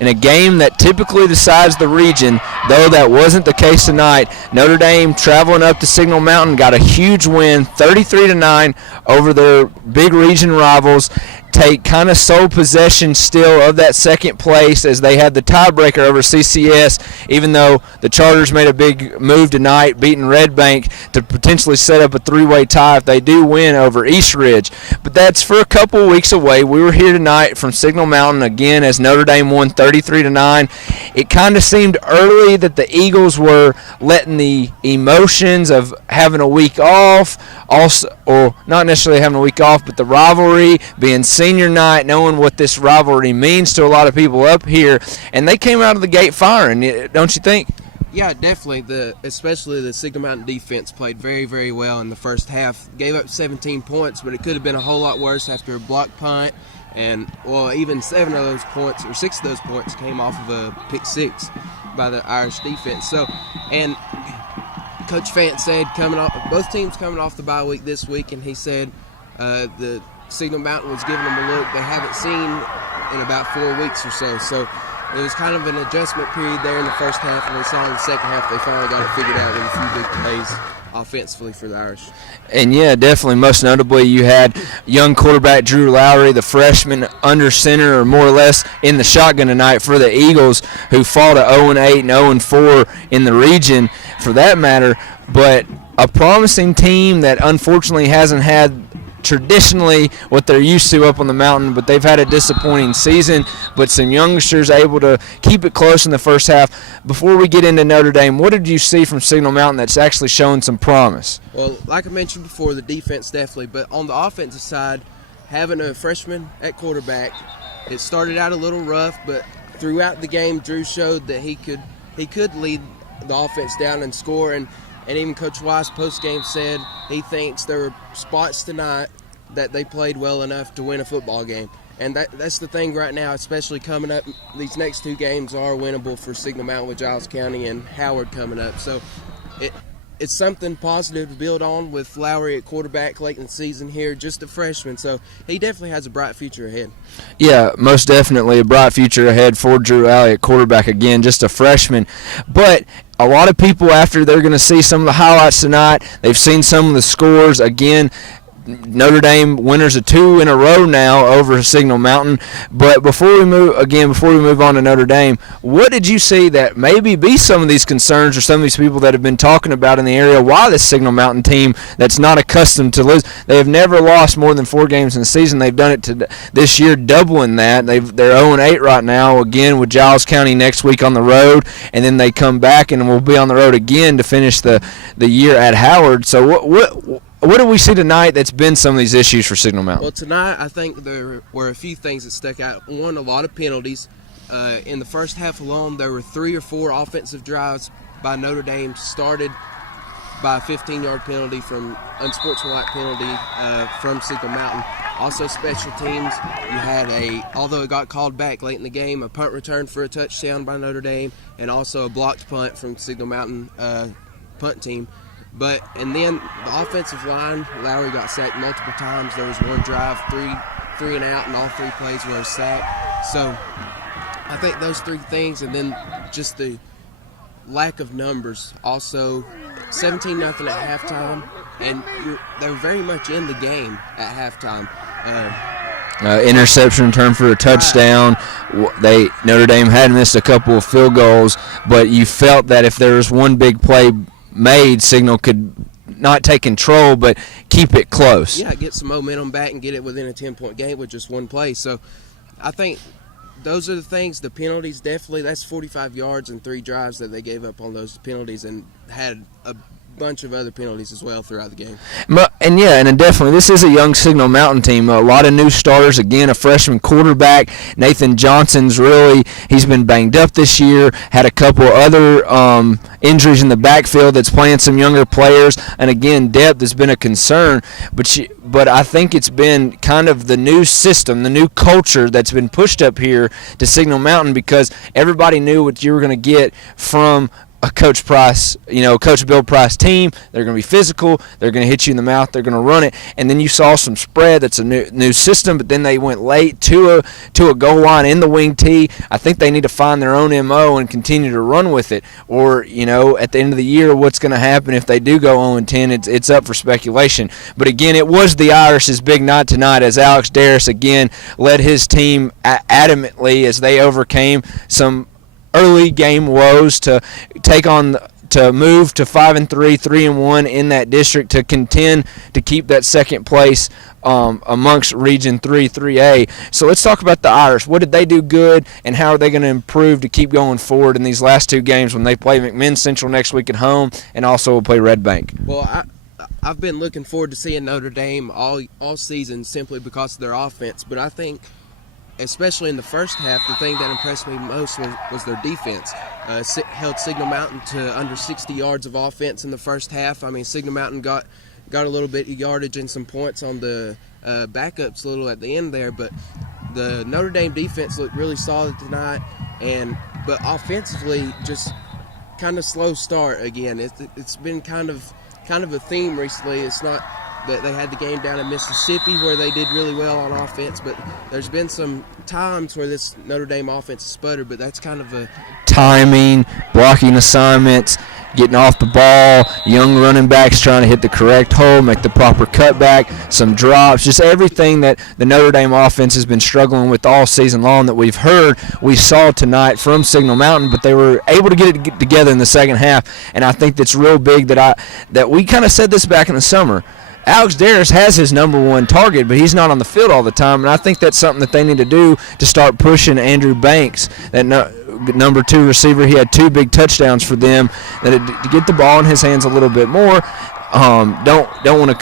In a game that typically decides the region, though that wasn't the case tonight, Notre Dame traveling up to Signal Mountain got a huge win, 33-9 over their big region rivals. Take kind of sole possession still of that second place as they had the tiebreaker over CCS, even though the Chargers made a big move tonight, beating Red Bank to potentially set up a three-way tie if they do win over East Ridge. But that's for a couple weeks away. We were here tonight from Signal Mountain again as Notre Dame won 33-9. It kind of seemed early that the Eagles were letting the emotions of having a week off, also, or not necessarily having a week off, but the rivalry, being senior night, knowing what this rivalry means to a lot of people up here, and they came out of the gate firing, don't you think? Yeah, definitely. Especially the Signal Mountain defense played very, very well in the first half. Gave up 17 points, but it could have been a whole lot worse after a block punt, and even 7 of those points, or 6 of those points, came off of a pick six by the Irish defense. And Coach Fant said both teams coming off the bye week this week, and he said the Signal Mountain was giving them a look they haven't seen in about 4 weeks or so. So it was kind of an adjustment period there in the first half, and we saw in the second half they finally got it figured out with a few big plays offensively for the Irish. And yeah, definitely, most notably, you had young quarterback Drew Lowry, the freshman, under center, or more or less in the shotgun tonight for the Eagles, who fought a 0-8 and 0-4 in the region, for that matter. But a promising team that unfortunately hasn't had traditionally what they're used to up on the mountain, but they've had a disappointing season. But some youngsters able to keep it close in the first half. Before we get into Notre Dame, what did you see from Signal Mountain that's actually showing some promise? Well, like I mentioned before, the defense definitely, but on the offensive side, having a freshman at quarterback, it started out a little rough, but throughout the game, Drew showed that he could lead the offense down and score. And even Coach Weiss post-game said he thinks there were spots tonight that they played well enough to win a football game. And that's the thing right now, especially coming up. These next 2 games are winnable for Signal Mountain with Giles County and Howard coming up. So it's something positive to build on with Lowry at quarterback late in the season here, just a freshman. So he definitely has a bright future ahead. Yeah, most definitely a bright future ahead for Drew Lowry at quarterback again, just a freshman. But a lot of people, after they're going to see some of the highlights tonight, they've seen some of the scores. Again, Notre Dame winners of 2 in a row now over Signal Mountain. But before we move on to Notre Dame, what did you see that maybe be some of these concerns or some of these people that have been talking about in the area why this Signal Mountain team that's not accustomed to lose? They have never lost more than 4 games in the season. They've done it this year, doubling that. They're 0-8 right now, again with Giles County next week on the road, and then they come back and will be on the road again to finish the year at Howard. So what did we see tonight that's been some of these issues for Signal Mountain? Well, tonight I think there were a few things that stuck out. One, a lot of penalties. In the first half alone, there were 3 or 4 offensive drives by Notre Dame started by a 15-yard penalty from unsportsmanlike penalty from Signal Mountain. Also, special teams, you had although it got called back late in the game, a punt return for a touchdown by Notre Dame, and also a blocked punt from Signal Mountain punt team. And then the offensive line, Lowry got sacked multiple times. There was one drive, three and out, and all 3 plays were a sack. So I think those 3 things, and then just the lack of numbers. Also, 17-0 at halftime, and they were very much in the game at halftime. Interception return for a touchdown. Notre Dame had missed a couple of field goals, but you felt that if there was one big play made, Signal could not take control but keep it close. Yeah, get some momentum back and get it within a 10-point game with just one play. So I think those are the things. The penalties, definitely, that's 45 yards and 3 drives that they gave up on those penalties, and had a bunch of other penalties as well throughout the game. And definitely, this is a young Signal Mountain team. A lot of new starters. Again, a freshman quarterback. Nathan Johnson's he's been banged up this year. Had a couple other injuries in the backfield that's playing some younger players. And again, depth has been a concern. But I think it's been kind of the new system, the new culture that's been pushed up here to Signal Mountain, because everybody knew what you were going to get from a Coach Bill Price team. They're going to be physical. They're going to hit you in the mouth. They're going to run it. And then you saw some spread. That's a new system. But then they went late to a goal line in the wing tee. I think they need to find their own MO and continue to run with it. Or at the end of the year, what's going to happen if they do go 0-10? It's up for speculation. But again, it was the Irish's big night tonight as Alex Darris again led his team adamantly as they overcame some early game woes to move to 5-3, 3-1 in that district to contend to keep that second place amongst Region 3A. So let's talk about the Irish. What did they do good, and how are they going to improve to keep going forward in these last two games when they play McMinn Central next week at home and also will play Red Bank? Well, I've been looking forward to seeing Notre Dame all season simply because of their offense, but I think especially in the first half, the thing that impressed me most was their defense. Held Signal Mountain to under 60 yards of offense in the first half. I mean, Signal Mountain got a little bit of yardage and some points on the backups a little at the end there, but the Notre Dame defense looked really solid tonight, but offensively just kind of slow start again. It's been kind of a theme recently. It's not that they had the game down in Mississippi where they did really well on offense, but there's been some times where this Notre Dame offense has sputtered, but that's kind of a timing, blocking assignments, getting off the ball, young running backs trying to hit the correct hole, make the proper cutback, some drops, just everything that the Notre Dame offense has been struggling with all season long that we saw tonight from Signal Mountain, but they were able to get it together in the second half, and I think that's real big that we kind of said this back in the summer. Alex Darris has his number one target, but he's not on the field all the time, and I think that's something that they need to do to start pushing Andrew Banks, that number 2 receiver. He had 2 big touchdowns for them. To get the ball in his hands a little bit more. Don't want to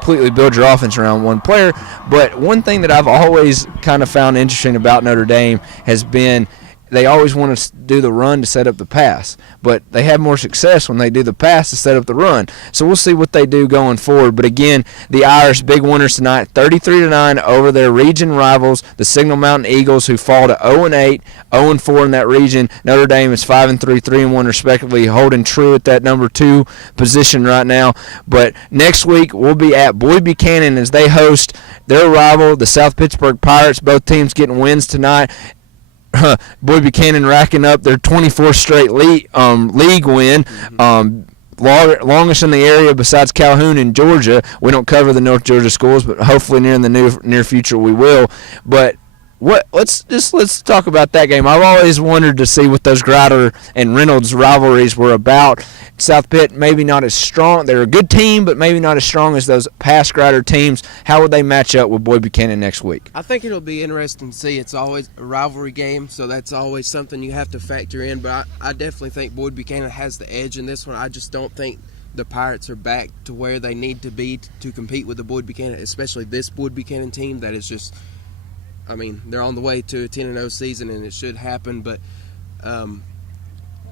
completely build your offense around one player, but one thing that I've always kind of found interesting about Notre Dame has been they always want to do the run to set up the pass, but they have more success when they do the pass to set up the run. So we'll see what they do going forward. But again, the Irish big winners tonight, 33-9 over their region rivals, the Signal Mountain Eagles, who fall to 0-8, 0-4 in that region. Notre Dame is 5-3, 3-1 respectively, holding true at that number 2 position right now. But next week we'll be at Boyd Buchanan as they host their rival, the South Pittsburgh Pirates. Both teams getting wins tonight. Boyd Buchanan racking up their 24th straight league win, longest in the area besides Calhoun in Georgia. We don't cover the North Georgia schools, but hopefully in the near future we will. But let's talk about that game. I've always wondered to see what those Grider and Reynolds rivalries were about. South Pitt maybe not as strong. They're a good team, but maybe not as strong as those past Grider teams. How would they match up with Boyd Buchanan next week? I think it'll be interesting to see. It's always a rivalry game, so that's always something you have to factor in. But I definitely think Boyd Buchanan has the edge in this one. I just don't think the Pirates are back to where they need to be to compete with the Boyd Buchanan, especially this Boyd Buchanan team that is just – I mean, they're on the way to a 10-0 season, and it should happen. But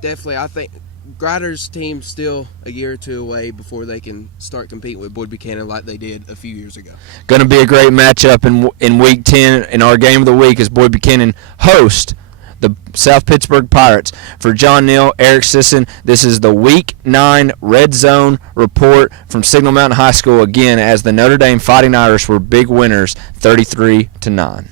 definitely, I think Grider's team's still a year or two away before they can start competing with Boyd Buchanan like they did a few years ago. Going to be a great matchup in Week 10. And our game of the week is Boyd Buchanan host the South Pittsburgh Pirates. For John Neal, Eric Sisson, this is the Week 9 Red Zone report from Signal Mountain High School, again, as the Notre Dame Fighting Irish were big winners, 33-9.